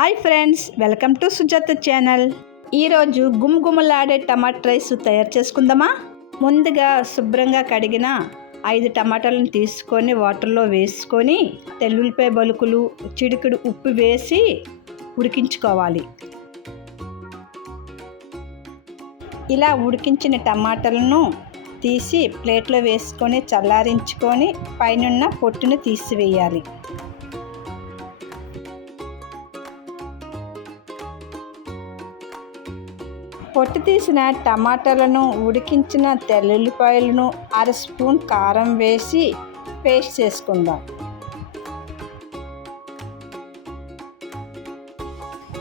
Hi friends, welcome to Sujatha channel. ఈరోజు గుమగుమలాడే టమాటా rice తయారు చేసుకుందామా. ముందుగా శుభ్రంగా కడిగిన 5 టమాటాలను తీసుకొని వాటర్లో వేసుకొని తెల్లుల్లిపాయ బలుకులు, చిటికెడు ఉప్పు వేసి ఉడికించుకోవాలి. ఇలా ఉడికించిన టమాటాలను తీసి ప్లేట్లో వేసుకొని చల్లారించుకొని పైనున్న పొట్టును తీసివేయాలి. పొట్టు తీసిన టమాటాలను, ఉడికించిన తెల్లుల్లిపాయలను, 1/2 స్పూన్ కారం వేసి పేస్ట్ చేసుకుందాం.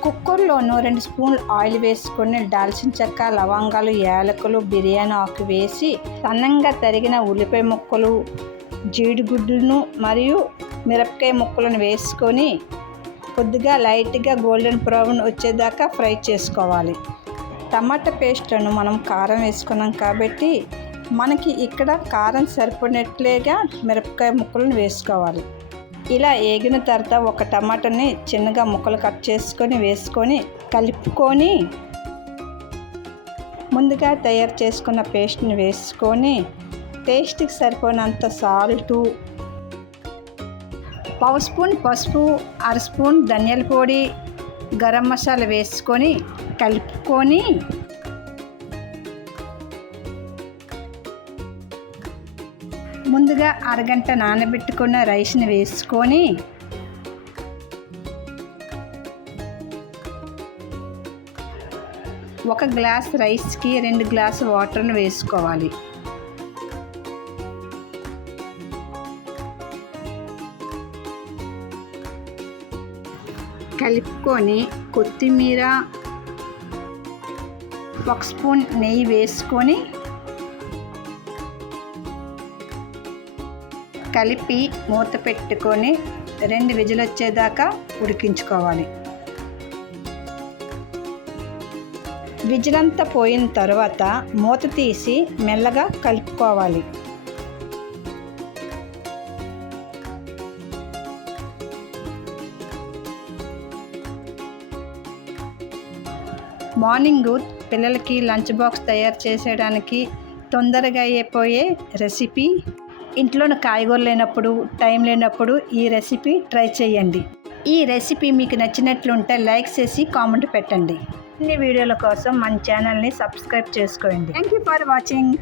కుక్కర్లోనూ 2 స్పూన్లు ఆయిల్ వేసుకొని దాల్చిన చెక్క, లవంగాలు, యాలకులు, బిర్యానీ ఆకు వేసి సన్నంగా తరిగిన ఉల్లిపాయ ముక్కలు, జీడిగుడ్లను మరియు మిరపకాయ ముక్కలను వేసుకొని కొద్దిగా లైట్గా గోల్డెన్ బ్రౌన్ వచ్చేదాకా ఫ్రై చేసుకోవాలి. టమాటా పేస్ట్లను మనం కారం వేసుకున్నాం కాబట్టి మనకి ఇక్కడ కారం సరిపడినట్లేగా మిరపకాయ ముక్కలను వేసుకోవాలి. ఇలా వేగిన తర్వాత ఒక టమాటాని చిన్నగా ముక్కలు కట్ చేసుకొని వేసుకొని కలుపుకొని ముందుగా తయారు చేసుకున్న పేస్ట్ని వేసుకొని టేస్ట్కి సరిపోయినంత సాల్టు, 1/2 స్పూన్ పసుపు, 1/2 స్పూన్ ధనియాల పొడి, గరం మసాలా వేసుకొని కలుపుకొని ముందుగా అరగంట నానబెట్టుకున్న రైస్ని వేసుకొని ఒక గ్లాస్ రైస్కి 2 గ్లాసు వాటర్ను వేసుకోవాలి. కలుపుకొని కొత్తిమీర, 1 స్పూన్ నెయ్యి వేసుకొని కలిపి మూత పెట్టుకొని 2 విజిల్ వచ్చేదాకా ఉడికించుకోవాలి. విజిలంతా పోయిన తర్వాత మూత తీసి మెల్లగా కలుపుకోవాలి. మార్నింగ్ పిల్లలకి లంచ్ బాక్స్ తయారు చేసేయడానికి తొందరగా అయిపోయే రెసిపీ. ఇంట్లోని కాయగూరలు లేనప్పుడు, టైం లేనప్పుడు ఈ రెసిపీ ట్రై చేయండి. ఈ రెసిపీ మీకు నచ్చినట్లుంటే లైక్ చేసి కామెంట్ పెట్టండి. అన్ని వీడియోల కోసం మన ఛానల్ని సబ్స్క్రైబ్ చేసుకోండి. Thank you for watching.